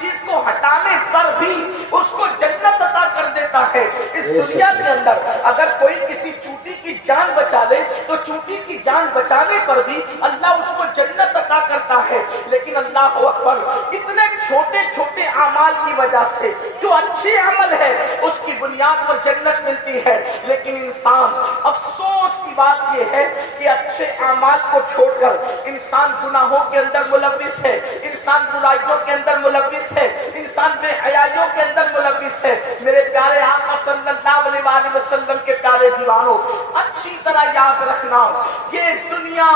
چیز کو ہٹانے پر بھی اس کو جنت عطا کر دیتا ہے. اس دنیا کے اندر اگر کوئی کسی چونٹی کی جان بچا لے تو چونٹی کی جان بچانے پر بھی اللہ اس کو جنت عطا کرتا ہے. لیکن اللہ اکبر، اتنے چھوٹے چھوٹے اعمال کی وجہ سے جو اچھے عمل ہے اس کی بنیاد پر جنت ملتی ہے. لیکن انسان، افسوس کی بات یہ ہے کہ اچھے اعمال کو چھوڑ کر انسان گناہوں کے اندر ملوث ہے، انسان برائیوں کے اندر ملوث ہے، انسان بے حیائیوں کے اندر ملوث ہے. میرے پیارے آقا صلی اللہ علیہ وآلہ وسلم کے پیارے دیوانوں، اچھی طرح یاد رکھنا، یہ دنیا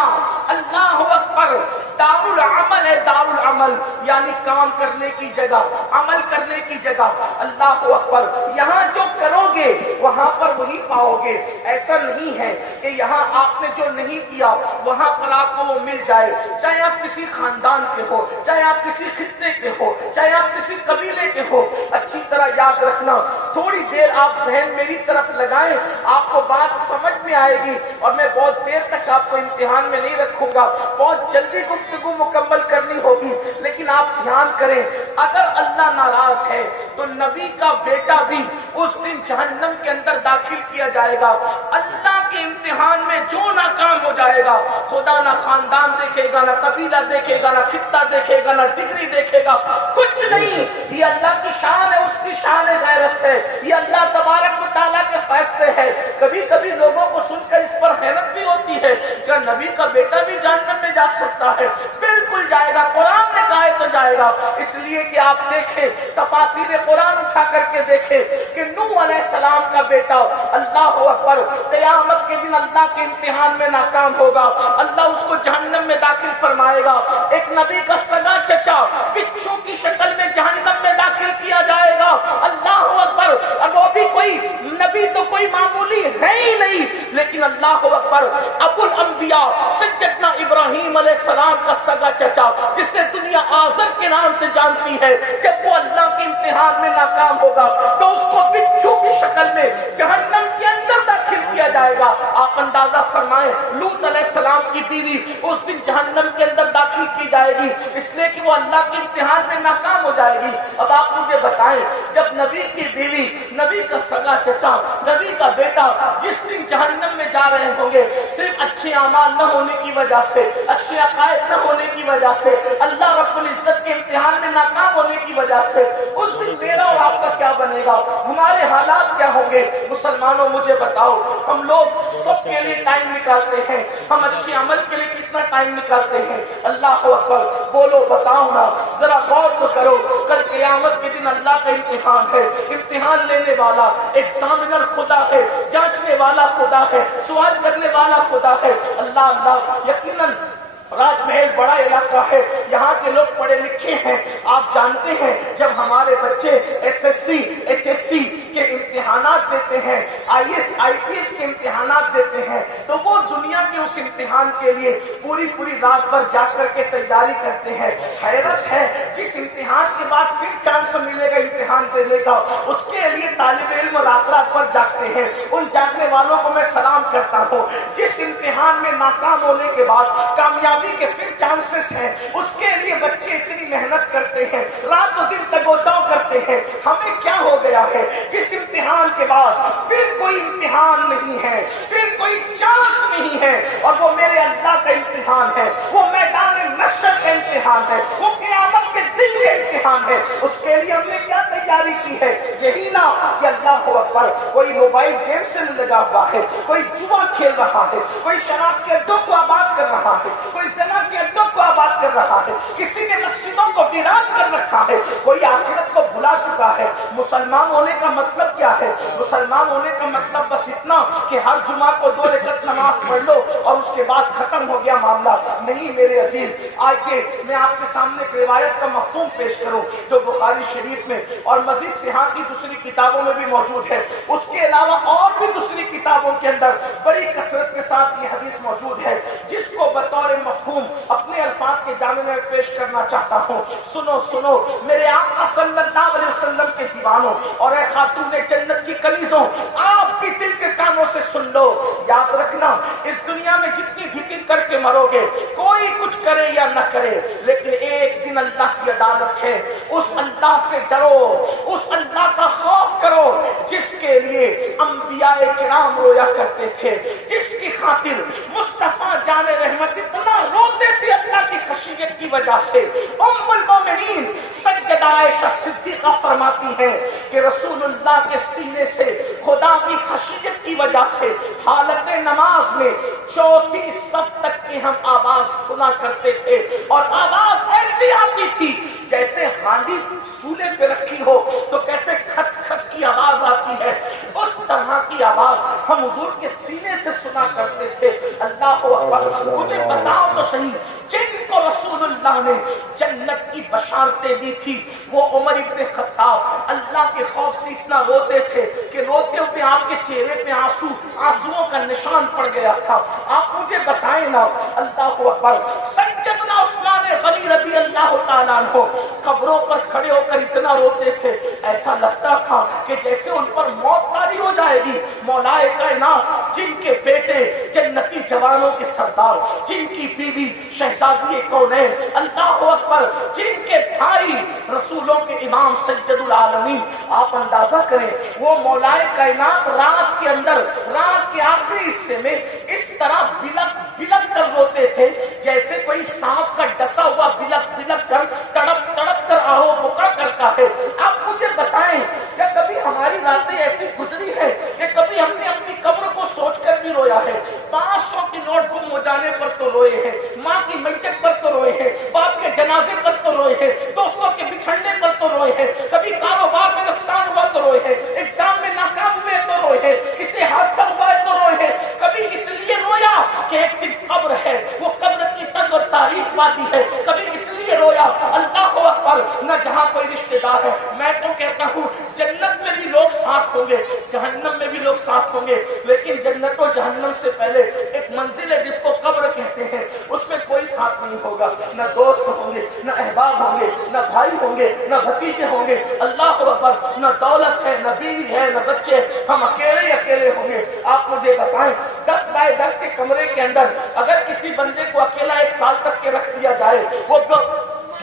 اللہ اکبر دار العمل ہے. دار العمل یعنی کام کرنے کی جگہ، عمل کرنے کی جگہ. اللہ اکبر، یہاں جو کرو گے وہاں پر وہی پاؤ گے. ایسا نہیں ہے کہ یہاں آپ نے جو نہیں کیا وہاں پر آپ کو وہ مل جائے. چاہے آپ کسی خاندان کے ہو، چاہے آپ کسی خطے کے ہو، چاہے آپ کسی قبیلے کے ہو، اچھی طرح یاد رکھنا. تھوڑی دیر آپ ذہن میری طرف لگائیں، آپ کو بات سمجھ میں آئے گی. اور میں بہت دیر تک آپ کو امتحان میں نہیں رکھوں گا، بہت جلدی گفتگو مکمل کرنی ہوگی. لیکن آپ دھیان کریں، اگر اللہ ناراض ہے تو نبی کا بیٹا بھی اس دن جہنم کے اندر داخل کیا جائے گا. اللہ کے امتحان میں جو ناکام ہو جائے گا، خدا نہ خاندان دیکھے گا، نہ قبیلہ دیکھے گا، نہ خطہ دیکھے گا، نہ ڈگری دیکھے گا، کچھ نہیں. یہ اللہ کی شان ہے، اس کی شان غیرت ہے. یہ اللہ تبارک و تعالیٰ کے فیصلے ہیں. کبھی کبھی لوگوں کو سن کر اس پر حیرت بھی ہوتی ہے، کیا نبی کا بیٹا بھی جہنم میں جا سکتا ہے؟ بالکل جائے گا. قرآن نے کہا ہے تو جائے گا. اس لیے کہ آپ دیکھیں، تفاسیر قرآن اٹھا کر کے دیکھیں کہ نوح علیہ السلام کا بیٹا، اللہ اکبر، قیامت کے دن اللہ کے امتحان میں ناکام ہوگا، اللہ اس کو جہنم میں داخل فرمائے گا. ایک نبی کا سگا چچا بچھو کی شکل میں جہنم میں داخل کیا جائے گا. اللہ اکبر، اب وہ بھی کوئی نبی تو کوئی معمولی ہے ہی نہیں، لیکن اللہ اکبر، ابو الانبیاء سیدنا ابراہیم علیہ السلام کا سگا چچا، جسے دنیا آزر کے نام سے جانتی ہے، جب وہ اللہ کے امتحان میں ناکام ہوگا تو اس کو بچھو کی شکل میں جہنم کے اندر داخل کیا جائے گا. آپ اندازہ فرمائیں، لوط علیہ السلام کی بیوی اس دن جہنم کے اندر داخل کی جائے گی، اس لیے کہ وہ اللہ کے امتحان میں ناکام ہو جائے گی. اب آپ مجھے بتائیں، جب نبی کی بیوی، نبی کا سگا چچا، نبی کا بیٹا جس دن جہنم میں جا رہے ہوں گے، صرف اچھے اعمال نہ ہونے کی وجہ سے، اچھے عقائد نہ ہونے کی وجہ سے، اللہ رب العزت کے امتحان میں ناکام ہونے کی وجہ سے، اس دن میرا اور آپ کا کیا بنے گا؟ ہمارے حالات کیا ہوں گے؟ مسلمانوں مجھے بتاؤ، ہم لوگ سب کے لیے ٹائم نکالتے ہیں، ہم اچھے عمل کے لیے کتنا ٹائم نکالتے ہیں؟ اللہ اکبر، بولو بتاؤ نا، ذرا غور تو کرو. کل قیامت کے دن اللہ کا امتحان ہے. امتحان لینے والا ایگزامینر خدا ہے، جانچنے والا خدا ہے، سوال کرنے والا خدا ہے. اللہ یقیناً راج محل بڑا علاقہ ہے، یہاں کے لوگ پڑھے لکھے ہیں. آپ جانتے ہیں جب ہمارے بچے S S C H S C کے امتحانات دیتے ہیں، I S I P S کے امتحانات دیتے ہیں، تو وہ دنیا کے اس امتحان کے لیے پوری رات بھر جا کر کے تیاری کرتے ہیں. حیرت ہے، جس امتحان کے بعد پھر چانس ملے گا امتحان دینے کا، اس کے لیے طالب علم رات بھر جاگتے ہیں. ان جاگنے والوں کو میں سلام کرتا ہوں. جس امتحان میں ناکام ہونے کے بعد کامیابی کے پھر چانسز ہیں، اس کے لیے بچے اتنی محنت کرتے ہیں، رات و دن تگوداؤ کرتے ہیں. ہمیں کیا ہو گیا ہے؟ جس امتحان کے بعد پھر کوئی امتحان نہیں ہے، پھر کوئی چانس نہیں ہے، اور وہ میرے اللہ کا امتحان ہے، وہ میدان محشر کا امتحان ہے، وہ قیامت کے دن کا امتحان ہے. اس کے لیے ہم نے کیا تیاری کی ہے؟ یہی نا کہ اللہ اکبر، کوئی موبائل گیم سے لگا ہوا ہے، کوئی جوا کھیل رہا ہے، کوئی شراب کے اڈوں کو آباد کر رہا ہے، کوئی زنا کے اڈوں کو آباد کر رہا ہے، کسی نے مسجدوں کو ویران کر رکھا ہے، کوئی آخرت کو بھلا چکا ہے. مسلمان ہونے کا مطلب کیا ہے؟ مسلمان ہونے کا مطلب بس اتنا کہ ہر جمعہ کو 2 رکعت نماز پڑھ لو اور اس کے بعد ختم ہو گیا معاملہ. نہیں میرے عزیز، آئیے میں آپ کے سامنے ایک روایت کا مفہوم پیش کروں جو بخاری شریف میں اور اور مزید سیاح کی دوسری کتابوں میں بھی موجود ہے، اس کے علاوہ اور بھی دوسری کتابوں کے اندر بڑی کثرت کے ساتھ یہ حدیث موجود ہے، جس کو بطور مفہوم اپنے الفاظ کے جامع میں پیش کرنا چاہتا ہوں۔ سنو سنو میرے آقا صلی اللہ علیہ وسلم کے دیوانوں اور اے خاتون جنت کی کنیزوں، آپ بھی دل کے کانوں سے سن لو۔ یاد رکھنا، اس دنیا میں جتنی ذکر کر کے مرو گے، کوئی کچھ کرے یا نہ کرے، لیکن ایک دن اللہ کی عدالت ہے۔ اس اللہ سے ڈرو، اس اللہ کا خوف کرو جس کے لیے انبیاء کرام رویا کرتے تھے، جس کی خاطر مصطفیٰ جان رحمت اتنا روتے تھے اللہ کی خشیت کی وجہ سے۔ ام المومنین سیدہ عائشہ صدیقہ فرماتی ہیں کہ رسول اللہ کے سینے سے خدا کی خشیت کی وجہ سے حالت نماز میں چوتھی صف تک کی ہم آواز سنا کرتے تھے، اور آواز ایسی آتی تھی جیسے ہانڈی چولہے پہ رکھی ہو تو کیسے کھٹ کھٹ کی آواز آتی ہے، اس طرح کی آواز ہم حضور کے سینے سے سنا کرتے تھے۔ اللہ اکبر! مجھے بتاؤ تو صحیح، جن کو رسول اللہ نے جنت کی بشارتیں دی تھی وہ عمر ابن خطاب اللہ کے خوف سے اتنا روتے تھے کہ روتے ہوئے آپ کے چہرے پہ آنسوؤں کا نشان پڑ گیا تھا۔ آپ مجھے بتائیں نا، اللہ اکبر! سیدنا عثمان غنی رضی اللہ تعالیٰ عنہ قبروں پر کھڑے ہو کر اتنا روتے تھے، ایسا لگتا تھا کہ جیسے ان پر موت طاری ہو جائے گی۔ مولا کائنات جن کے بیٹے جنتی جوانوں کے سردار، جن کی بیوی شہزادی کونین، اللہ اکبر، جن کے بھائی رسولوں کے امام سید العالمین، آپ اندازہ کریں وہ مولا کائنات رات کے اندر، رات کے آخری حصے میں اس طرح بلک کر روتے تھے جیسے کوئی سانپ کا ڈسا ہوا بلک کر تڑپ تڑپ کر آہو بکا کرتا ہے۔ آپ مجھے بتائیں کہ کبھی ہماری راتیں ایسی گزری ہے کہ کبھی ہم نے اپنی قبر کو سوچ کر بھی رویا ہے؟ 500 کی نوٹ گم ہو جانے پر تو روئے ہیں، ماں کی میت پر تو روئے ہیں، باپ کے جنازے پر تو روئے ہیں، دوستوں کے بچھڑنے پر تو روئے ہیں، کبھی کاروبار میں نقصان ہوا تو روئے ہیں، ایگزام میں ناکام ہوئے تو روئے ہیں، کسی حادثہ ہوا ہے تو روئے ہیں۔ کبھی اس لیے رویا کہ ایک دن قبر ہے، وہ قبر کی تنگ اور تاریک وادی ہے، کبھی اس لیے رویا اللہ اکبر نہ جہاں کوئی رشتہ دار ہے۔ میں تو کہتا ہوں جنت میں بھی لوگ ساتھ ہوں گے، جہنم میں بھی لوگ ساتھ ہوں گے، لیکن جنت و جہنم سے پہلے ایک منزل ہے جس کو قبر کہتے ہیں، اس میں کوئی ساتھ نہیں ہوگا، نہ دوست ہوں گے، نہ احباب ہوں گے، نہ بھائی ہوں گے، نہ بھتیجے ہوں گے، اللہ اکبر، نہ دولت ہے، نہ بیوی ہے، نہ بچے، ہم اکیلے اکیلے ہوں گے۔ آپ مجھے بتائیں 10 بائی 10 کے کمرے کے اندر اگر کسی بندے کو اکیلا 1 سال تک کے رکھ دیا جائے،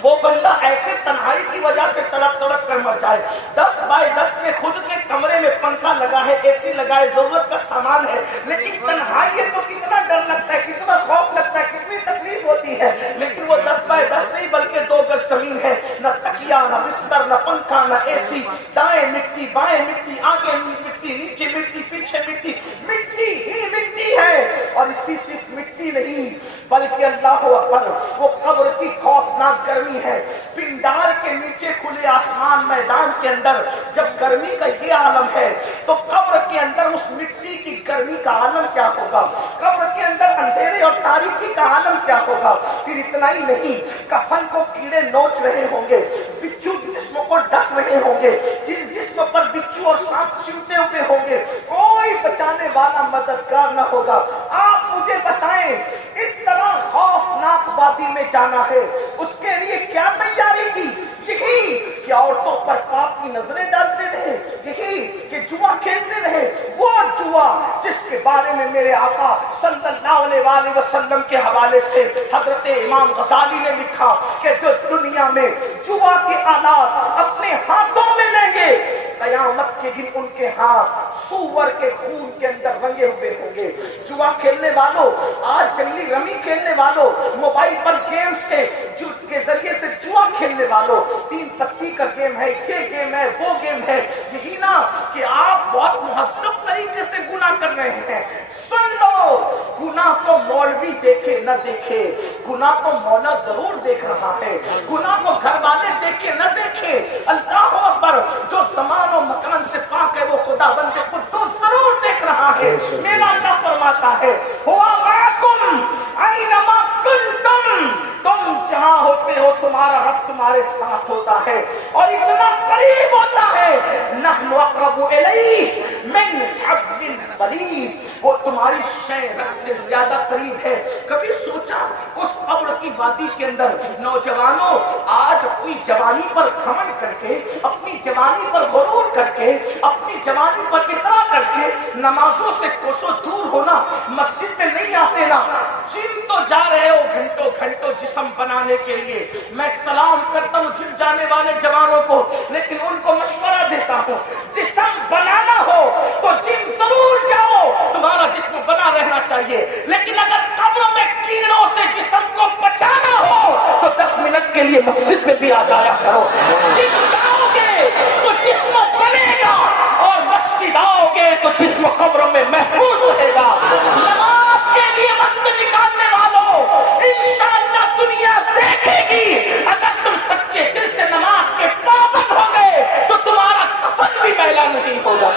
وہ بندہ ایسے تنہائی کی وجہ سے تڑپ تڑپ کر مر جائے۔ 10 بائی 10 کے خود کے کمرے میں پنکھا لگا ہے، اے سی لگا ہے، ضرورت کا سامان ہے، لیکن تنہائی ہے تو کتنا ڈر لگتا ہے، کتنا خوف لگتا ہے، کتنی تکلیف ہوتی ہے۔ لیکن وہ 10 بائی 10 نہیں بلکہ 2 گز زمین ہے، نہ تکیا، نہ بستر، نہ پنکھا، نہ اے سی، دائیں مٹی، بائیں مٹی، آگے مٹی، نیچے مٹی، پیچھے مٹی، مٹی ہی مٹی ہے۔ اور اسی صرف مٹی نہیں بلکہ اللہ اکبر وہ قبر کی خوفناک گرمی ہے۔ پنڈال کے نیچے کھلے آسمان میدان کے اندر جب گرمی کا یہ عالم ہے تو قبر کے اندر اس مٹی کی گرمی کا عالم کیا ہوگا، قبر کے اندر اندھیرے اور تاریکی کا عالم کیا ہوگا۔ پھر اتنا ہی نہیں، کفن کو کیڑے نوچ رہے ہوں گے، بچھو جسم کو ڈس رہے ہوں گے، جن جسم پر بچھو اور سانپ چمٹے ہوئے ہوں گے، کوئی بچانے والا مددگار نہ ہوگا۔ آپ مجھے بتائیں اس طرح خوفناک وادی میں جانا ہے، اس کے لیے کیا تیاری کی؟ یہی کہ عورتوں پر پاپ کی نظریں ڈالتے رہے، یہی کہ جوا کھیلتے رہے، وہ جوا جس کے بارے میں میرے آقا صلی اللہ علیہ وآلہ وسلم کے حوالے سے حضرت امام غزالی نے لکھا کہ جو دنیا میں جوا کے آلات اپنے ہاتھوں میں لیں گے، قیامت کے دن ان کے ہاتھ سور کے خون کے اندر رنگے ہوئے ہوں گے۔ جوا کھیلنے والوں، آج جنگلی رمی کھیلنے والوں، موبائل پر گیمز کے ذریعے سے جوا کھیلنے والوں، 3 پتی کا گیم ہے، یہ گیم ہے، وہ گیم ہے، یہی نا کہ آپ بہت مہذب طریقے سے گناہ کر رہے ہیں۔ سن لو، گناہ کو مولوی دیکھے نہ دیکھے، گناہ کو مولا ضرور دیکھ رہا ہے، گناہ کو گھر والے دیکھے نہ دیکھے، اللہ اکبر جو زمان و مکان سے پاک ہے وہ خدا بند قدوس ضرور دیکھ رہا ہے۔ میرا اللہ فرماتا ہے ہوا معکم اینما کنتم، تم جہاں ہوتے ہو تم تمہارا رب تمہارے ساتھ ہوتا ہے اور اتنا قریب ہوتا ہے، نحن اقرب الیہ من حبل الورید، وہ تمہاری شہرت سے زیادہ قریب ہے۔ کبھی سوچا اس قبر کی وادی کے اندر نوجوانوں آج اپنی جوانی پر گھمنڈ کر کے، اپنی جوانی پر غرور کر کے، اپنی جوانی پر اطراء کر کے نمازوں سے کوسوں دور ہونا، مسجد میں نہیں آتے نا، جم تو جا رہے ہو گھنٹوں گھنٹوں جسم بنانے کے لیے۔ میں سلام کرتا ہوں جم جانے والے جوانوں کو، لیکن ان کو مشورہ دیتا ہوں جسم بنانا ہو تو جم ضرور جاؤ، تمہارا جسم بنا رہنا چاہیے، لیکن اگر قبر میں کیڑوں سے جسم کو بچانا ہو تو 10 منٹ کے لیے مسجد میں بھی آ جایا کرو۔ جم جاؤ گے تو جسم بنے گا اور مسجد آؤ گے تو جسم قبر میں محفوظ رہے گا۔ نماز کے لیے وقت نکالنے والوں انشاءاللہ دنیا دیکھے گی، اگر تم سچے دل سے نماز کے پابند ہو گئے تو تمہارا کفن بھی میلا نہیں ہوگا،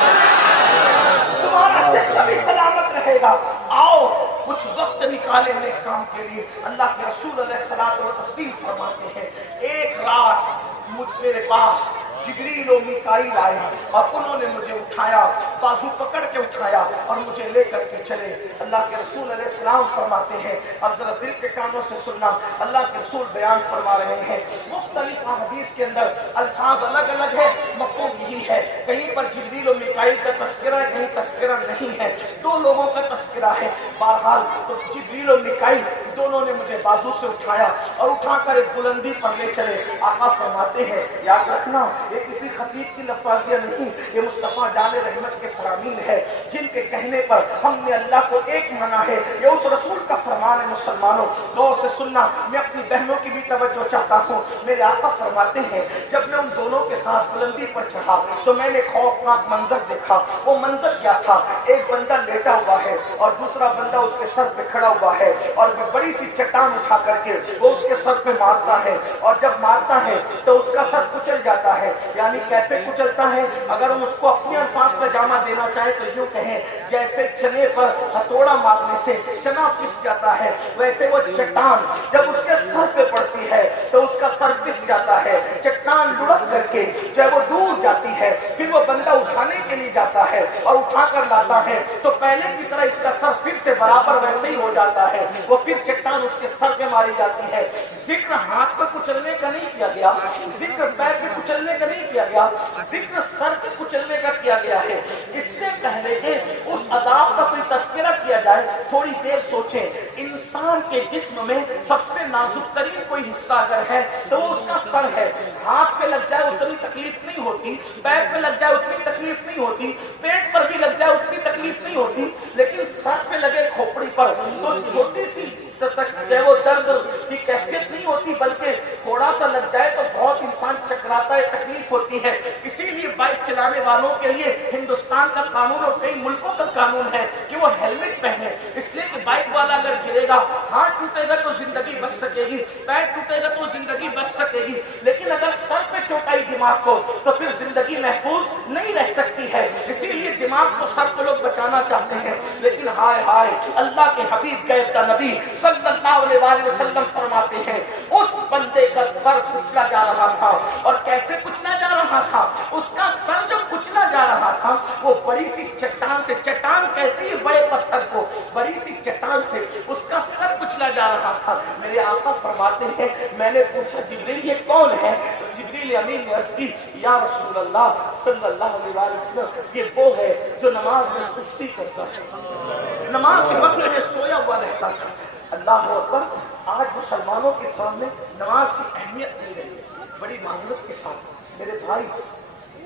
تمہارا جسم بھی سلامت رہے گا۔ آؤ کچھ وقت نکالے نیک کام کے لیے۔ اللہ کے رسول علیہ الصلوۃ والتسلیم فرماتے ہیں ایک رات میرے پاس جبریل و میکائیل آئے اور انہوں نے مجھے اٹھایا، بازو پکڑ کے اٹھایا اور مجھے لے کر کے چلے۔ اللہ کے رسول علیہ السلام فرماتے ہیں، اب ذرا دل کے کانوں سے سننا، اللہ کے رسول بیان فرما رہے ہیں، مختلف احادیث کے اندر الفاظ الگ الگ ہے، مفہوم یہی ہے، کہیں پر جبریل و میکائیل کا تذکرہ ہے، کہیں تذکرہ نہیں ہے، دو لوگوں کا تذکرہ ہے۔ بہرحال تو جبریل و میکائیل دونوں نے مجھے بازو سے اٹھایا اور اٹھا کر ایک بلندی پر لے چلے۔ آقا فرماتے ہیں یاد رکھنا یہ کسی خطیب کی لفاظیہ نہیں، یہ مصطفیٰ جان رحمت کے فرامین ہے، جن کے کہنے پر ہم نے اللہ کو ایک مانا ہے، یہ اس رسول کا فرمان ہے۔ مسلمانوں غور سے سننا، میں اپنی بہنوں کی بھی توجہ چاہتا ہوں۔ میرے آقا فرماتے ہیں جب میں ان دونوں کے ساتھ بلندی پر چڑھا تو میں نے خوفناک منظر دیکھا۔ وہ منظر کیا تھا؟ ایک بندہ لیٹا ہوا ہے اور دوسرا بندہ اس کے سر پہ کھڑا ہوا ہے اور بڑی سی چٹان اٹھا کر کے وہ اس کے سر پہ مارتا ہے، اور جب مارتا ہے تو اس کا سر کچل جاتا ہے۔ یعنی کیسے کچلتا ہے؟ اگر ہم اس کو اپنے الفاظ کا جامع دینا چاہیں تو یوں کہیں جیسے چنے پر ہتھوڑا مارنے سے چنا پس جاتا ہے، ویسے وہ چٹان جب اس کے سر پہ پڑتی ہے تو اس کا سر پس جاتا ہے، چٹان لڑک کر کے جب وہ دور جاتی ہے پھر وہ بندہ اٹھانے کے لیے جاتا ہے اور اٹھا کر لاتا ہے تو پہلے کی طرح اس کا سر پھر سے برابر ویسے ہی ہو جاتا ہے، وہ پھر چٹان اس کے سر پہ ماری جاتی ہے۔ ذکر ہاتھ کو کچلنے کا نہیں کیا گیا، ذکر پیر کے کچلنے کا نہیں کیا گیا، ذکر سر کے کچلنے کا کیا گیا ہے۔ اس سے پہلے کہ اس عذاب کا کوئی تذکرہ کیا جائے تھوڑی دیر سوچیں، انسان کے جسم میں سب سے نازک ترین کوئی حصہ اگر ہے تو وہ اس کا سر ہے۔ ہاتھ پہ لگ جائے اتنی تکلیف نہیں ہوتی، پیر پہ لگ جائے اتنی تکلیف نہیں ہوتی، پیٹ پر بھی لگ جائے اتنی تکلیف نہیں ہوتی، لیکن سر پہ لگے کھوپڑی پر تو چھوٹی سی چاہے وہ درد کی کیفیت نہیں ہوتی، بلکہ تھوڑا سا لگ جائے تو بہت انسان چکراتا ہے، تکلیف ہوتی ہے۔ اسی لیے بائک چلانے والوں کے لیے ہندوستان کا قانون اور کئی ملکوں کا قانون ہے کہ وہ ہیلمٹ پہنے، اس لیے کہ بائک والا اگر گرے گا، ہاتھ ٹوٹے گا تو زندگی بچ سکے گی، پیر ٹوٹے گا تو زندگی بچ سکے گی، لیکن اگر سر پہ چوٹ آئی دماغ کو تو پھر زندگی محفوظ نہیں رہ سکتی ہے۔ اسی لیے دماغ کو سر کو لوگ بچانا چاہتے ہیں، لیکن ہائے ہائے اللہ کے حبیب غیب کا نبی صلی اللہ علیہ وآلہ وسلم فرماتے ہیں اس بندے کا سر کچلا جا رہا تھا، اور کیسے کچلا جا رہا تھا؟ اس کا سر جو کچلا جا رہا تھا وہ بڑی سی چٹان سے، چٹان کہتے ہیں بڑے پتھر کو، بڑی سی چٹان سے اس کا سر کچلا جا رہا تھا۔ میرے آقا فرماتے ہیں میں نے پوچھا جبریل یہ کون ہے؟ جبریل امین نے عرض کی یا رسول اللہ صلی اللہ علیہ وسلم یہ وہ ہے جو نماز میں سستی کرتا ہے، نماز کے وقت میں سویا ہوا رہتا تھا۔ اللہ اکبر، آج مسلمانوں کے سامنے نماز کی اہمیت نہیں رہی ہے۔ بڑی معذرت کے ساتھ میرے بھائی،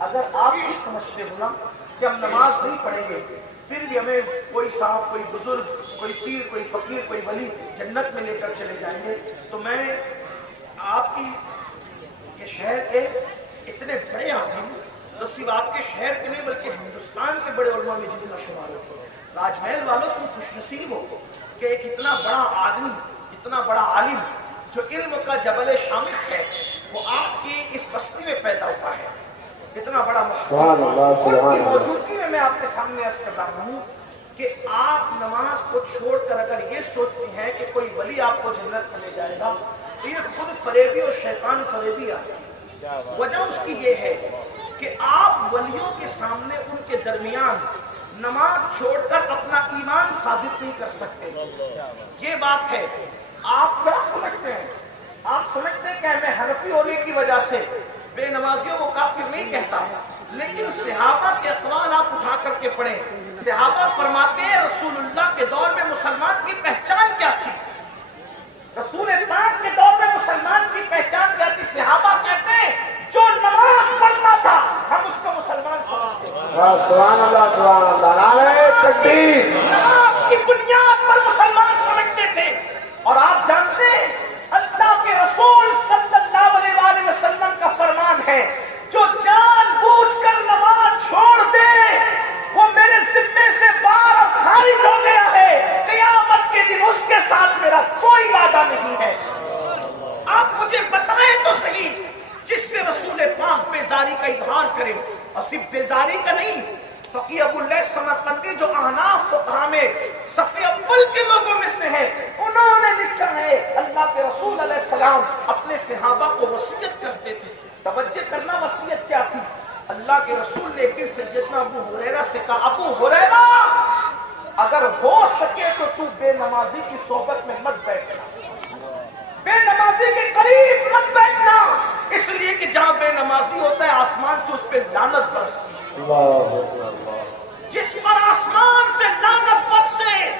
اگر آپ یہ سمجھتے ہو نا کہ ہم نماز نہیں پڑھیں گے پھر بھی ہمیں کوئی صاحب، کوئی بزرگ، کوئی پیر، کوئی فقیر، کوئی ولی جنت میں لے کر چلے جائیں گے، تو میں آپ کی یہ شہر کے اتنے بڑے عالم، تو صرف آپ کے شہر کے نہیں بلکہ ہندوستان کے بڑے علماء میں جن کا شمار ہوتے ہیں۔ راج محل والوں تم خوش نصیب ہو کہ ایک اتنا بڑا آدمی، اتنا بڑا عالم جو علم کا جبل شامخ ہے وہ آپ کی اس بستی میں پیدا ہوا ہے، اتنا بڑا ان کی موجودگی میں میں آپ کے سامنے عرض کر رہا ہوں کہ آپ نماز کو کو چھوڑ کر اگر یہ سوچتے ہیں کہ کوئی ولی آپ کو جنت میں لے جائے گا تو یہ خود فریبی اور شیطان فریبی ہے۔ وجہ اس کی یہ ہے کہ آپ ولیوں کے سامنے ان کے درمیان نماز چھوڑ کر اپنا ایمان ثابت نہیں کر سکتے۔ یہ بات ہے۔ آپ کیا سمجھتے ہیں؟ آپ سمجھتے ہیں کہ میں حنفی ہونے کی وجہ سے بے نمازیوں کو کافر نہیں کہتا، لیکن صحابہ کے اقوال آپ اٹھا کر کے پڑھیں۔ صحابہ فرماتے ہیں رسول اللہ کے دور میں مسلمان کی پہچان کیا تھی؟ رسول پاک کے دور میں مسلمان کی پہچان کیا تھی؟ صحابہ کہتے ہیں جو نماز پڑھتا تھا ہم اس کو مسلمان سمجھتے ہیں۔ سبحان اللہ سبحان اللہ، نعرہ تکبیر۔ نماز کی بنیاد پر مسلمان سمجھتے تھے۔ اور آپ جانتے ہیں اللہ کے رسول صلی اللہ علیہ وآلہ وسلم کا فرمان ہے جو جان بوجھ کر نماز چھوڑ دے وہ میرے ذمے سے باہر خارج ہو گیا ہے، قیامت کے دن اس کے ساتھ میرا کوئی وعدہ نہیں ہے۔ آپ مجھے بتائیں تو صحیح جس سے رسول پاک بیزاری کا اظہار کرے، اور صرف بیزاری کا نہیں، فقیہ ابو اللیث سمرقندی جو احناف فقہا میں صف اول کے لوگوں میں سے ہیں، انہوں نے لکھا ہے اللہ کے رسول علیہ السلام اپنے صحابہ کو وصیت کرتے تھے۔ توجہ کرنا، وصیت کیا تھی؟ اللہ کے رسول نے ایک دن سیدنا ابو ہریرہ سے کہا ابو ہریرہ اگر ہو سکے تو تو بے نمازی کی صحبت میں مت بیٹھنا، بے نمازی کے قریب مت بیٹھنا، اس لیے کہ جہاں بے نمازی ہوتا ہے آسمان سے اس پہ لعنت برستی ہے۔ جس پر آسمان سے لعنت برسے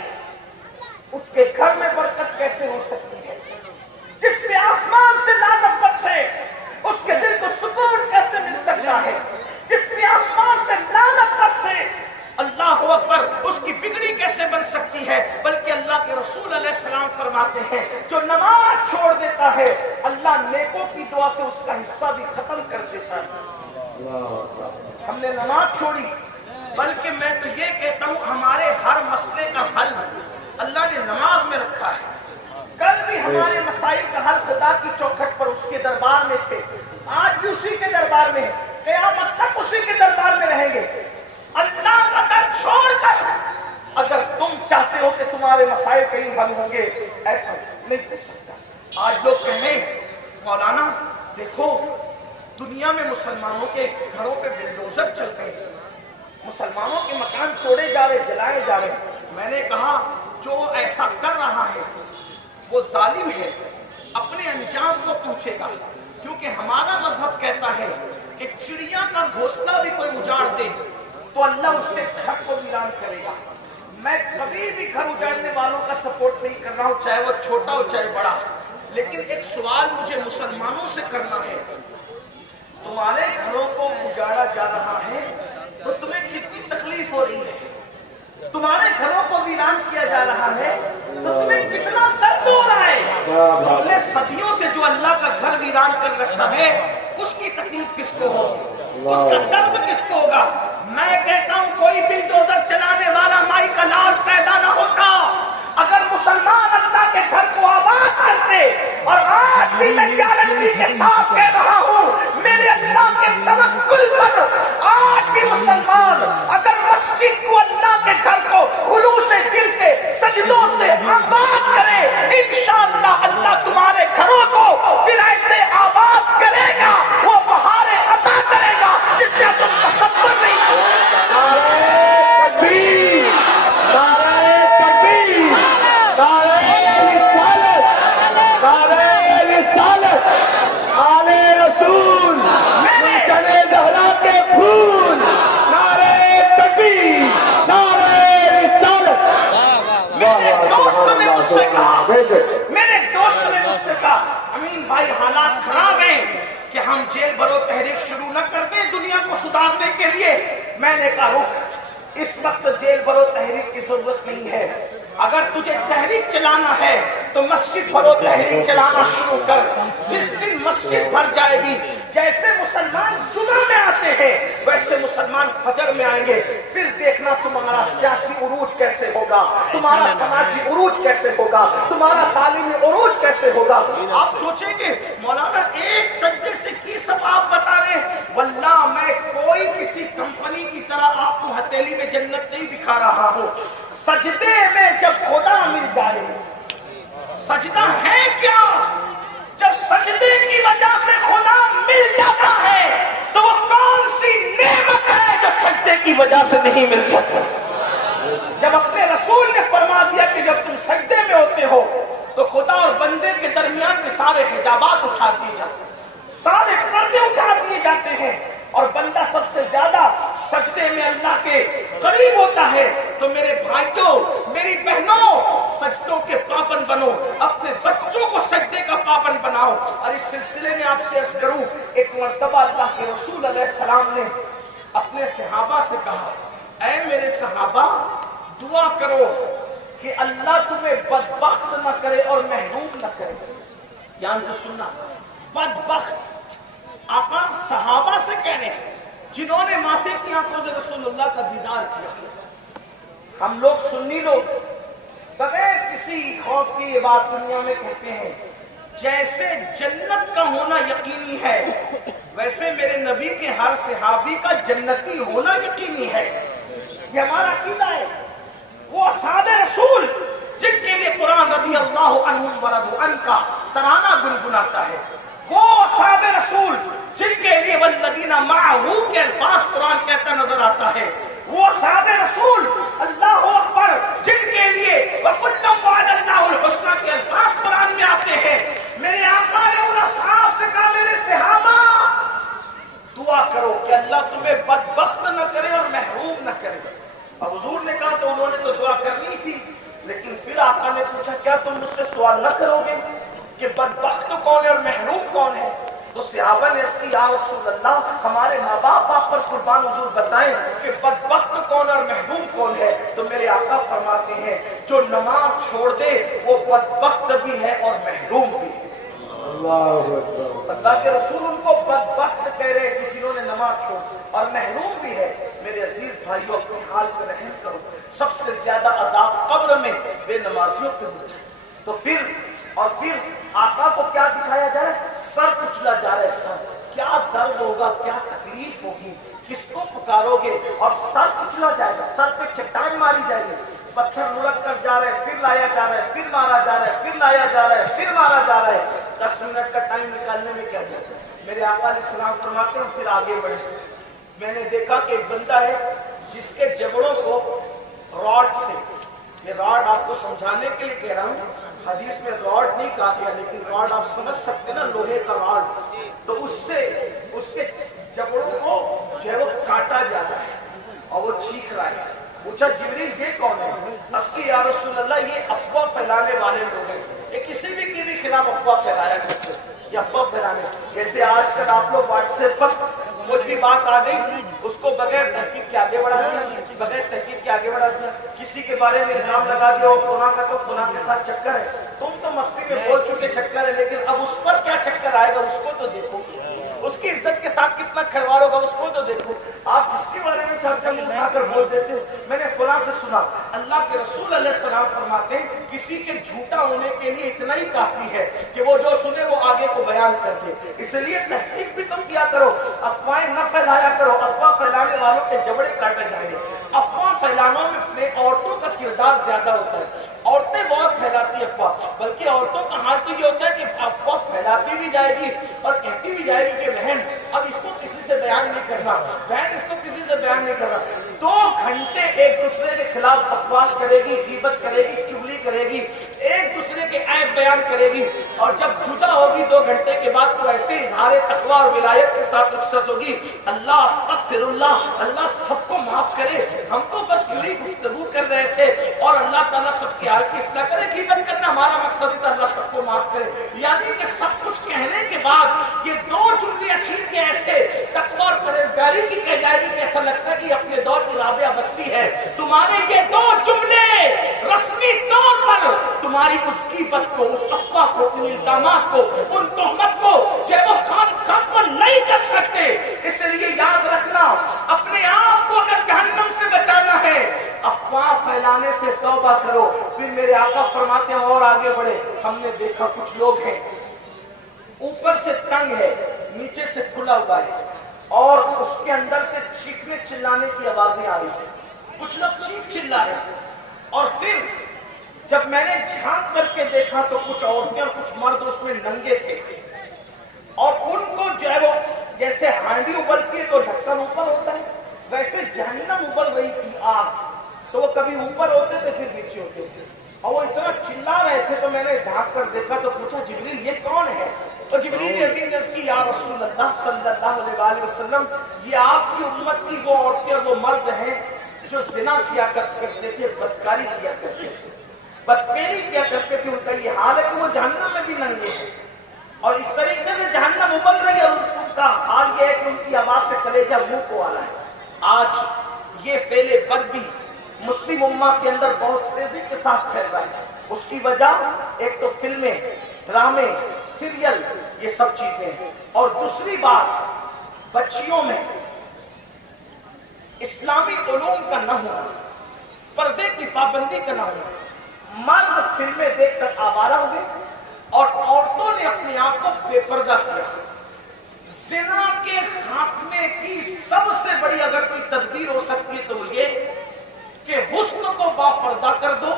اس کے گھر میں برکت کیسے ہو سکتی ہے؟ جس پہ آسمان سے لعنت برسے اس کے دل کو سکون کیسے مل سکتا ہے؟ جس پہ آسمان سے لعنت برسے اللہ اکبر اس کی بگڑی کیسے بن سکتی ہے؟ بلکہ اللہ کے رسول علیہ السلام فرماتے ہیں جو نماز چھوڑ دیتا ہے اللہ نیکوں کی دعا سے اس کا حصہ بھی ختم کر دیتا ہے۔ ہم نے نماز چھوڑی، بلکہ میں تو یہ کہتا ہوں ہمارے ہر مسئلے کا حل اللہ نے نماز میں رکھا ہے۔ کل بھی ہمارے مسائل کا حل خدا کی چوکھٹ پر اس کے دربار میں تھے، آج بھی اسی کے دربار میں ہے، قیامت تک اسی کے دربار میں رہیں گے۔ اللہ کا در چھوڑ کر اگر تم چاہتے ہو کہ تمہارے مسائل کہیں حل ہوں گے، ایسا نہیں ہو سکتا۔ آج لوگ کہیں مولانا دیکھو دنیا میں مسلمانوں کے گھروں پہ بلڈوزر چل رہے ہیں، مسلمانوں کے مکان توڑے جا رہے، جلائے جا رہے۔ میں نے کہا جو ایسا کر رہا ہے وہ ظالم ہے، اپنے انجام کو پہنچے گا، کیونکہ ہمارا مذہب کہتا ہے کہ چڑیا کا گھونسلہ بھی کوئی اجاڑ دے تو اللہ اس کے حق کو ویران کرے گا۔ میں کبھی بھی گھر اجاڑنے والوں کا سپورٹ نہیں کر رہا ہوں، چاہے وہ چھوٹا ہو چاہے بڑا، لیکن ایک سوال مجھے مسلمانوں سے کرنا ہے، تمہارے گھروں کو اجاڑا جا رہا ہے تو تمہیں کتنی تکلیف ہو رہی ہے؟ تمہارے گھروں کو ویران کیا جا رہا ہے تو تمہیں کتنا درد ہو رہا ہے؟ تم نے صدیوں سے جو اللہ کا گھر ویران کر رکھا ہے اس کی تکلیف کس کو ہوگی؟ اس کا درد کس کو ہوگا؟ میں کہتا ہوں کوئی بلڈوزر چلانے والا مائی کا لال پیدا نہ ہوتا اگر مسلمان اللہ کے گھر کو آباد کرتے۔ اور آج بھی میں گارنٹی کے ساتھ کہہ رہا ہوں میرے اللہ کے توکل پر آج بھی مسلمان اگر مسجد کو اللہ کے گھر کو خلوص دل سے سجدوں سے آباد کرے انشاءاللہ اللہ تمہارے گھروں کو پھر ایسے آباد کرے گا، وہ بہاریں عطا کرے گا جس سے تم تصور نہیں کر سکتے۔ نعرہ تکبیر، نعرہ تکبیر، نعرہ رسالت، نعرہ رسالت، آل رسول، گلشن زہرا کے پھول، نعرہ تکبیر، نعرہ رسالت۔ میرے دوست نے مجھ سے کہا، بے شک میرے دوست نے مجھ سے کہا امین بھائی حالات خراب ہیں کہ ہم جیل بھرو تحریک شروع نہ کر دیں دنیا کو سدھارنے کے لیے۔ میں نے کہا رک، اس وقت جیل بھرو تحریک کی ضرورت نہیں ہے، اگر تجھے تحریک چلانا ہے تو مسجد بھرو تحریک چلانا شروع کر۔ جس دن مسجد بھر جائے گی، جیسے مسلمان جمعہ میں آتے ہیں ویسے مسلمان فجر میں آئیں گے، پھر دیکھنا تمہارا سیاسی عروج کیسے ہوگا، تمہارا سماجی عروج کیسے ہوگا، تمہارا تعلیمی عروج کیسے ہوگا۔ آپ سوچیں گے مولانا ایک سجدے سے کی سب آپ بتا رہے ہیں، واللہ میں کوئی کسی کمپنی کی طرح آپ کو ہتھیلی میں جنت نہیں دکھا رہا ہوں۔ سجدے میں جب سجدہ ہے کیا؟ جب سجدے کی وجہ سے خدا مل جاتا ہے تو وہ کون سی نعمت ہے جو سجدے کی وجہ سے نہیں مل سکتی؟ جب اپنے رسول نے فرما دیا کہ جب تم سجدے میں ہوتے ہو تو خدا اور بندے کے درمیان کے سارے حجابات اٹھا دیے جاتے ہیں، سارے پردے اٹھا دیے جاتے ہیں، اور بندہ سب سے زیادہ سجدے میں اللہ کے قریب ہوتا ہے۔ تو میرے بھائیوں، میری بہنوں، سجدوں کے پابند بنو، اپنے بچوں کو سجدے کا پابند بناؤ۔ اور اس سلسلے میں آپ سے عرض کروں، ایک مرتبہ اللہ کے رسول علیہ السلام نے اپنے صحابہ سے کہا، اے میرے صحابہ، دعا کرو کہ اللہ تمہیں بدبخت نہ کرے اور محروم نہ کرے۔ دھیان سے سننا، بدبخت آقا صحابہ سے کہنے ہیں جنہوں نے ماتھے کی آنکھوں سے رسول اللہ کا دیدار کیا۔ ہم لوگ سنی لوگ بغیر کسی خوف کی یہ بات دنیا میں کہتے ہیں، جیسے جنت کا ہونا یقینی ہے ویسے میرے نبی کے ہر صحابی کا جنتی ہونا یقینی ہے۔ یہ ہمارا عقیدہ ہے۔ وہ اصحاب رسول جن کے لیے قرآن رضی اللہ عنہم ورضوا عنہ کا ترانہ گنگناتا ہے، وہ اصحاب رسول جن کے لیے والذین معہ کے الفاظ قرآن کہتا نظر آتا ہے، وہ اصحاب رسول اللہ اکبر جن کے لیے وَكُلًّا وَعَدَ اللَّهُ الْحُسْنَى کے الفاظ قرآن میں آتے ہیں۔ میرے آقا نے ان اصحاب سے کہا، میرے صحابہ دعا کرو کہ اللہ تمہیں بدبخت نہ کرے اور محروم نہ کرے۔ اب حضور نے کہا تو انہوں نے تو دعا کرنی تھی، لیکن پھر آقا نے پوچھا کیا تم مجھ سے سوال نہ کرو گے کہ بدبخت کون ہے اور محروم کون ہے؟ تو صحابہ نے اس کی یا رسول اللہ ہمارے ماں باپ آپ پر قربان، حضور بتائیں کہ بدبخت کون اور محروم کون ہے؟ تو میرے آقا فرماتے ہیں جو نماز چھوڑ دے وہ بدبخت بھی ہے اور محروم بھی ہے۔ اللہ کے رسول ان کو بدبخت کہہ رہے کہ جنہوں نے نماز چھوڑ، اور محروم بھی ہے۔ میرے عزیز بھائیوں، اپنے حال پہ رحم کرو۔ سب سے زیادہ عذاب قبر میں بے نمازیوں پہ ہوتا ہے۔ تو پھر آقا کو کیا دکھایا جا رہا ہے؟ سر کچلا جا رہا ہے۔ سر کیا درد ہوگا، کیا تکلیف ہوگی، کس کو پکارو گے؟ اور سر کچلا جائے گا، سر پہ چٹان ماری جائے گی، پتھر لڑک کر جا رہا ہے، پھر لایا جا رہا ہے، پھر مارا جا رہا ہے، پھر لایا جا رہا ہے، پھر مارا جا رہا ہے۔ 10 منٹ کا ٹائم نکالنے میں کیا جاتا ہے؟ میرے آقا علیہ السلام فرماتے ہیں پھر آگے بڑھے۔ میں نے دیکھا کہ ایک بندہ ہے جس کے جبڑوں کو راڈ سے، یہ راڈ آپ کو سمجھانے کے لیے کہہ رہا ہوں، حدیث میں راڈ نہیں کہا گیا لیکن راڈ آپ سمجھ سکتے نا، لوہے کا راڈ، تو اس سے اس کے جبڑوں کو جو ہے وہ کاٹا جاتا ہے اور وہ چیخ رہا ہے۔ پوچھا جبریل یہ کون ہے؟ اس کی یا رسول اللہ یہ افواہ پھیلانے والے لوگ ہیں، یہ کسی بھی کے بھی خلاف افواہ پھیلایا کرتے ہیں، یہ افواہ پھیلانے، جیسے آج کل آپ لوگ واٹس ایپ پر کچھ بھی بات آ گئی اس کو بغیر تحقیق کے آگے بڑھا دیا، بغیر تحقیق کے آگے بڑھا دیا، کسی کے بارے میں الزام لگا دیا اور فلاں کا تو فلاں کے ساتھ چکر ہے، تم تو مستی میں بول چکے چکر ہے، لیکن اب اس پر کیا چکر آئے گا اس کو تو دیکھو، اس کی عزت کے ساتھ کتنا کھلواڑ ہوگا اس کو تو دیکھو۔ آپ جس کے بارے میں چرچا اٹھا کر بول دیتے میں نے فلاں سے سنا، اللہ کے رسول علیہ السلام فرماتے ہیں کسی کے جھوٹا ہونے کے لیے اتنا ہی کافی ہے کہ وہ جو سنے وہ آگے کو بیان کر دے، اس لیے تحقیق بھی تم کیا کرو، افواہیں نہ پھیلایا کرو، افواہ پھیلانے والوں کے جبڑے کاٹے جائیں گے۔ افواہ پھیلانے میں عورتوں کا کردار زیادہ ہوتا ہے، عورتیں بہت پھیلاتی افواہ، بلکہ عورتوں کا حال تو یہ ہوتا ہے کہ افواہ پھیلاتی بھی جائے گی اور کہتی بھی جائے گی کہ بہن اب اس کو کسی سے بیان نہیں کرنا، بہن اس کو کسی سے بیان نہیں کرنا۔ 2 گھنٹے ایک دوسرے کے خلاف بکواس کرے گی، غیبت کرے گی، چغلی کرے گی، ایک دوسرے کے عیب بیان کرے گی، اور جب جدا ہوگی 2 گھنٹے کے بعد تو ایسے اظہار تقویٰ اور ولایت کے ساتھ رخصت ہوگی، اللہ استغفر اللہ، اللہ سب کو معاف کرے، ہم تو بس یوں ہی گفتگو کر رہے تھے، اور اللہ تعالیٰ سب کی حال کی اصلاح کرے، غیبت کرنا ہمارا مقصد ہی تھا، اللہ سب کو معاف کرے۔ یعنی کہ سب کچھ کہنے کے بعد یہ 2 جملے اخیر کے ایسے تقویٰ اور پرہیزگاری کی کہہ جائے گی کہ ایسا لگتا ہے کہ اپنے دور کی رابعہ بسری ہے۔ تمہارے یہ 2 جملے رسمی طور پر تمہاری اس غیبت کو، اس افواہ کو، ان الزامات کو، ان تہمت کو جو وہ ختم نہیں کر سکتے۔ اس لیے یاد رکھنا، اپنے آپ کو اگر جہنم سے بچانا ہے افواہ پھیلانے سے توبہ کرو۔ پھر میرے آقا فرماتے ہیں اور آگے بڑھے، ہم نے دیکھا کچھ لوگ ہیں اوپر سے تنگ ہے، نیچے سے کھلا ہوا ہے، اور اس کے اندر سے چیخنے چلانے کی آوازیں آ رہی ہیں، کچھ لوگ چیخ چلا رہے ہیں، اور پھر جب میں نے جھانک کر کے دیکھا تو کچھ عورتیں اور کچھ مرد اس میں ننگے تھے، اور ان کو جو ہے وہ جیسے ہانڈی ابلتی ہے تو ڈھکن اوپر ہوتا ہے، ویسے جہنم ابل رہی تھی آگ، تو وہ کبھی اوپر ہوتے تھے پھر نیچے ہوتے تھے، اور وہ اتنا چلا رہے تھے تو میں نے جھانک کر دیکھا تو پوچھا جبریل یہ کون ہے؟ اور جبریل امین نے عرض کی یا رسول اللہ صلی اللہ علیہ وآلہ وسلم یہ آپ کی امت کی وہ عورتیں اور وہ مرد ہیں جو زنا کیا کرتے تھے، بدکاری کیا کرتے تھے، بدفعلی کیا کرتے تھے، ان کا یہ حال ہے کہ وہ جہنم میں بھی ننگے ہیں، اور اس طریقے سے جہنم ابل رہی ہے، اور ان کا حال یہ ہے کہ ان کی آواز سے کلیجہ منہ کو آ رہا ہے۔ آج یہ فعل بد بھی مسلم امہ کے اندر بہت تیزی کے ساتھ پھیل رہا ہے، اس کی وجہ ایک تو فلمیں، ڈرامے، سیریل، یہ سب چیزیں ہیں، اور دوسری بات بچیوں میں اسلامی علوم کا نہ ہونا، پردے کی پابندی کا نہ ہونا، مرد فلمیں دیکھ کر آوارہ ہوئے اور عورتوں نے اپنے آپ کو بے پردہ کیا۔ زنا کے خاتمے کی سب سے بڑی اگر کوئی تدبیر ہو سکتی ہے تو وہ یہ کہ حسن کو با پردہ کر دو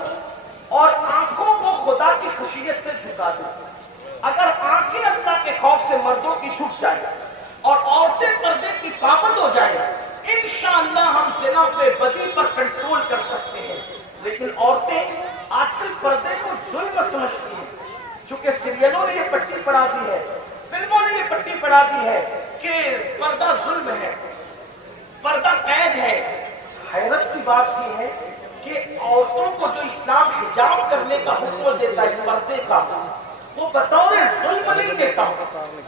اور آنکھوں کو خدا کی خشیت سے جھکا دو۔ اگر آنکھیں اللہ کے خوف سے مردوں کی جھک جائیں اور عورتیں پردے کی پابند ہو جائیں، انشاءاللہ ہم زنا پہ بدی پر کنٹرول کر سکتے ہیں۔ لیکن عورتیں آج کل پردے کو ظلم سمجھتی ہیں، چونکہ سیریلوں نے یہ پٹی پڑھا دی ہے، فلموں نے یہ پٹی پڑھا دی ہے کہ پردہ ظلم ہے، پردہ قید ہے۔ حیرت کی بات یہ ہے کہ عورتوں کو جو اسلام حجاب کرنے کا حکم دیتا ہے پردے کا، وہ بطور ظلم نہیں دیتا،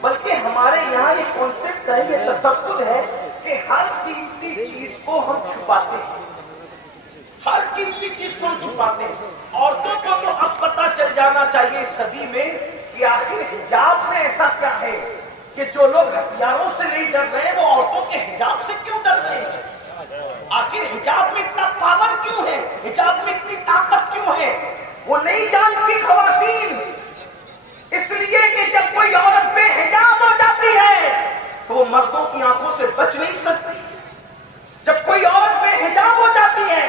بلکہ ہمارے یہاں یہ کانسیپٹ ہے، یہ تصور ہے کہ ہر قیمتی چیز کو ہم چھپاتے ہیں، ہر قیمتی چیز کو ہم چھپاتے ہیں۔ عورتوں کو تو اب پتہ چل جانا چاہیے اس صدی میں کہ آخر حجاب میں ایسا کیا ہے کہ جو لوگ ہتھیاروں سے نہیں ڈر رہے وہ عورتوں کے حجاب سے کیوں ڈر رہے ہیں؟ آخر حجاب میں اتنا پاور کیوں ہے؟ حجاب میں اتنی طاقت کیوں ہے؟ وہ نہیں جانتی خواتین، اس لیے کہ جب کوئی عورت بے حجاب ہو جاتی ہے تو وہ مردوں کی آنکھوں سے بچ نہیں سکتی۔ جب کوئی عورت بے حجاب ہو جاتی ہے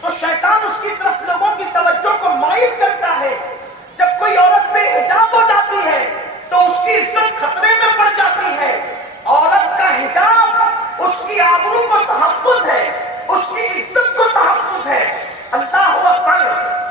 تو شیطان اس کی طرف لوگوں کی توجہ کو مائل کرتا ہے۔ جب کوئی عورت بے حجاب ہو جاتی ہے تو اس کی عزت خطرے میں پڑ جاتی ہے۔ عورت کا حجاب اس کی آبرو کو تحفظ ہے، اس کی عزت کو تحفظ ہے۔ اللہ اکبر،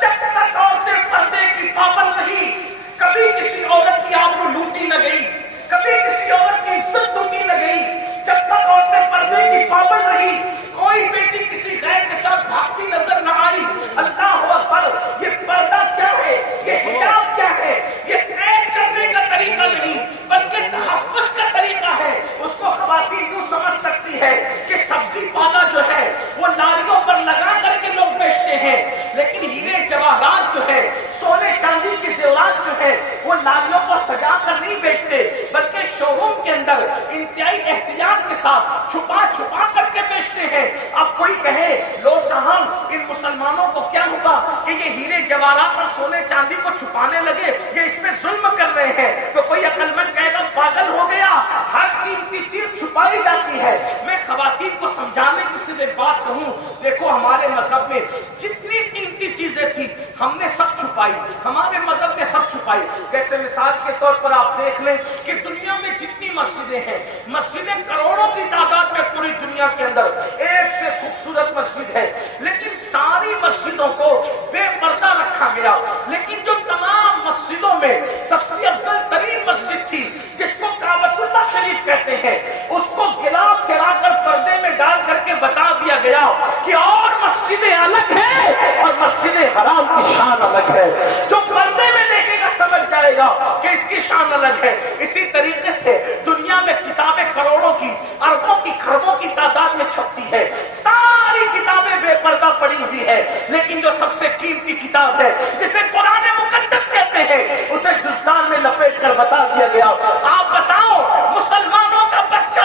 جب تک عورتیں پردے کی پابند نہیں، کبھی کسی عورت کی آبرو لوٹی نہ گئی، کبھی کسی عورت کی عزت لوٹی نہ گئی۔ جب تک عورتیں پردے کی پابند رہی، کوئی بیٹی کسی غیر کے ساتھ بھاگتی نظر نہ آئی۔ اللہ اکبر، یہ پردہ کیا ہے، یہ حجاب کیا ہے؟ یہ قید کرنے کا طریقہ نہیں بلکہ تحفظ کا طریقہ ہے۔ اس کو خواتین یوں سمجھ سکتی ہے کہ سبزی پالا جو ہے وہ لاریوں پر لگا کر کے لوگ بیچتے ہیں، لیکن ہیرے جواہرات جو ہے، سونے چاندی کی زیورات جو ہے وہ لاریوں کو سجا کر نہیں بیچتے بلکہ شو روم کے اندر انتہائی احتیاط کے ساتھ چھپا چھپا کر کے بیچتے ہیں۔ اب کوئی کہے لو صاحب ان مسلمانوں کو کیا ہوا کہ یہ ہیرے جواہرات اور سونے چاندی کو چھپانے لگے، یہ اس پہ ظلم کر رہے ہیں، تو کوئی عقل مند کہے گا پاگل ہو گیا، ہر قیمتی چیز چھپائی جاتی ہے۔ میں خواتین کو سمجھانے کی صرف ایک بات کہوں، دیکھو ہمارے مذہب میں جتنی قیمتی چیزیں تھی ہم نے سب چھپائی، ہمارے مذہب نے سب چھپائی۔ جیسے مثال کے طور پر آپ دیکھ لیں کہ دنیا میں جتنی مسجدیں ہیں، مسجدیں کروڑوں کی تعداد میں پوری دنیا کے اندر، ایک سے خوبصورت مسجد ہے، لیکن ساری مسجدوں کو بے پردہ رکھا گیا۔ لیکن جو تمام مسجدوں میں سب سے افضل ترین مسجد تھی جس کو کعبۃ اللہ شریف کہتے ہیں، اس کو گلاف چڑھا کر پردے میں ڈال کر کے بتا دیا گیا کہ اور مسجدیں الگ ہیں اور مسجد حرام کی شان الگ ہے۔ جو پردے میں دیکھے گا سمجھ جائے گا کہ اس کی شان الگ ہے۔ اسی طریقے سے دنیا میں کتابیں کروڑوں کی، اربوں کی، خربوں کی تعداد میں چھپتی ہے، ساری کتابیں بے پردہ پڑی ہوئی ہے، لیکن جو سب سے قیمتی کتاب ہے جسے قرآن مقدس کہتے ہیں اسے جزدان میں لپیٹ کر بتا دیا گیا۔ آپ بتاؤ مسلمانوں کا بچہ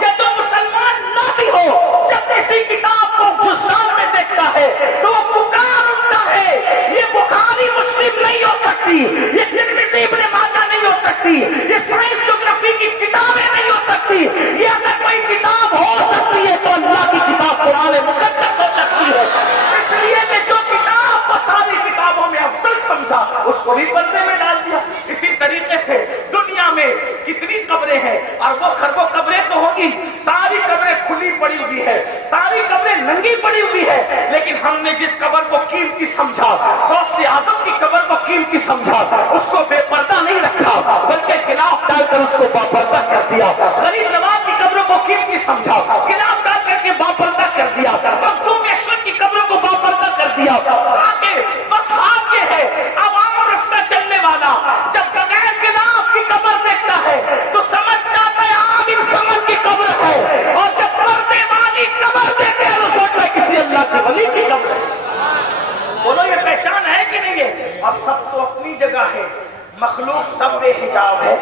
یا تو مسلمان نہ بھی ہو، جب کسی کتاب کو جزدان میں دیکھتا ہے تو وہ پکار اٹھتا ہے، یہ بخاری مسلم نہیں ہو سکتی، یہ ترمذی ابن ماجہ نہیں ہو سکتی، یہ سائنس جغرافی کی کتابیں نہیں ہو سکتی، یہ اگر کوئی کتاب ہو سکتی ہے تو اللہ کی کتاب قرآن مقدس ہو سکتی ہے۔ اس لیے کہ جو کتاب وہ ساری کتابوں میں افضل سمجھا اس کو بھی پردے میں ڈال دیا. اسی طریقے سے دنیا میں کتنی قبریں ہیں اور وہ خربوں قبریں تو ہوگی, ساری قبریں کھلی پڑی ہوئی ہے, ساری قبریں ننگی پڑی ہوئی ہے, لیکن ہم نے جس قبر کو قیمتی سمجھا, غوث اعظم کی قبر کو قیمتی سمجھا, اس کو بے پردہ نہیں رکھا بلکہ غلاف ڈال کر اس کو باپردہ کر دیا. غریب نواز کی قبروں کو قیمتی سمجھا, غلاف ڈال کر کے باپردہ کر دیا. مخدوم اشرف کی قبروں کو باپردہ کر دیا. تاکہ بس حال یہ ہے, عوام اور رستہ چلنے والا جب بغیر غلاف کی قبر دیکھتا ہے تو سمجھ جاتا ہے عامر سمن کی قبر ہے, اور جب پردے والی قبر دیکھے تو سوچتا ہے کسی اللہ کے ولی کی قبر ہے. بولو یہ پہچان ہے کہ نہیں ہے؟ اور سب تو اپنی جگہ ہے, مخلوق سب بے حجاب ہے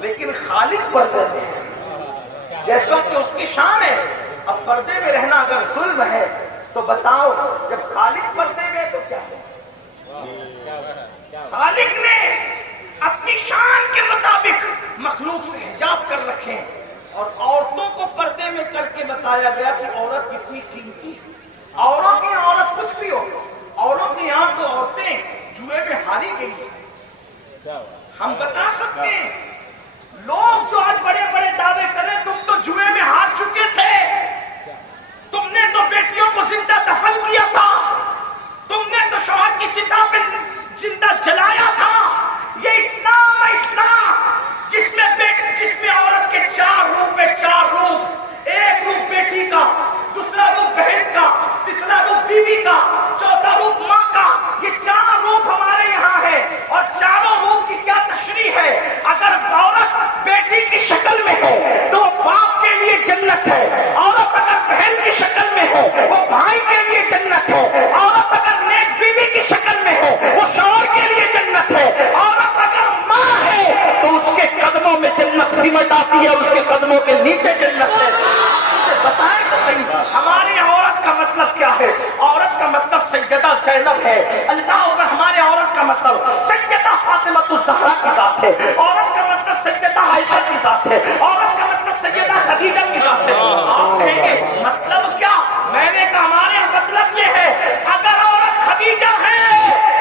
لیکن خالق پردے میں ہے, جیسا کہ اس کی شان ہے. اب پردے میں رہنا اگر ظلم ہے تو بتاؤ جب خالق پردے میں ہے تو کیا ہے؟ خالق نے اپنی شان کے مطابق مخلوق سے حجاب کر رکھے, اور عورتوں کو پردے میں کر کے بتایا گیا کہ عورت کتنی قیمتی ہے. اوروں کی عورت کچھ بھی ہو, اوروں کی یہاں تو عورتیں جوئے میں ہاری گئی ہیں. ہم بتا سکتے ہیں لوگ جو آج بڑے بڑے دعوے کریں تم تو جوئے میں ہار چکے تھے, تم نے تو بیٹیوں کو زندہ دفن کیا تھا, تم نے تو شوہر کی چتا پہ زندہ جلایا تھا. یہ اسلام ہے, اسلام جس میں عورت کے 4 روپ ہے, 4 روپ, ایک روپ بیٹی کا, دوسرا روپ بہن کا, تیسرا روپ بیوی کا, چوتھا روپ ماں کا. یہ 4 روپ ہمارے یہاں ہے, اور چاروں روپ کی کیا تشریح ہے. اگر عورت بیٹی کی شکل میں ہے تو وہ باپ کے لیے جنت ہے, عورت اگر بہن کی شکل میں ہے وہ بھائی کے لیے جنت ہے, عورت اگر نیک بیوی کی شکل میں ہے وہ شوہر کے لیے جنت ہے, عورت اگر ماں ہے تو اس کے قدموں میں جنت سمٹ آتی ہے, اس کے قدموں کے نیچے جنت ہے. بتائیں تو صحیح ہماری عورت کا مطلب کیا ہے؟ عورت کا مطلب سیدہ زینب ہے. اللہ اکبر. ہمارے عورت کا مطلب سیدہ فاطمہ الزہرا کی ذات ہے, عورت کا مطلب سیدہ عائشہ کی ذات ہے, عورت کا مطلب سیدہ خدیجہ کی ذات ہے. آپ کہیں گے مطلب کیا؟ میں نے کہا ہمارے مطلب یہ ہے اگر عورت خدیجہ ہے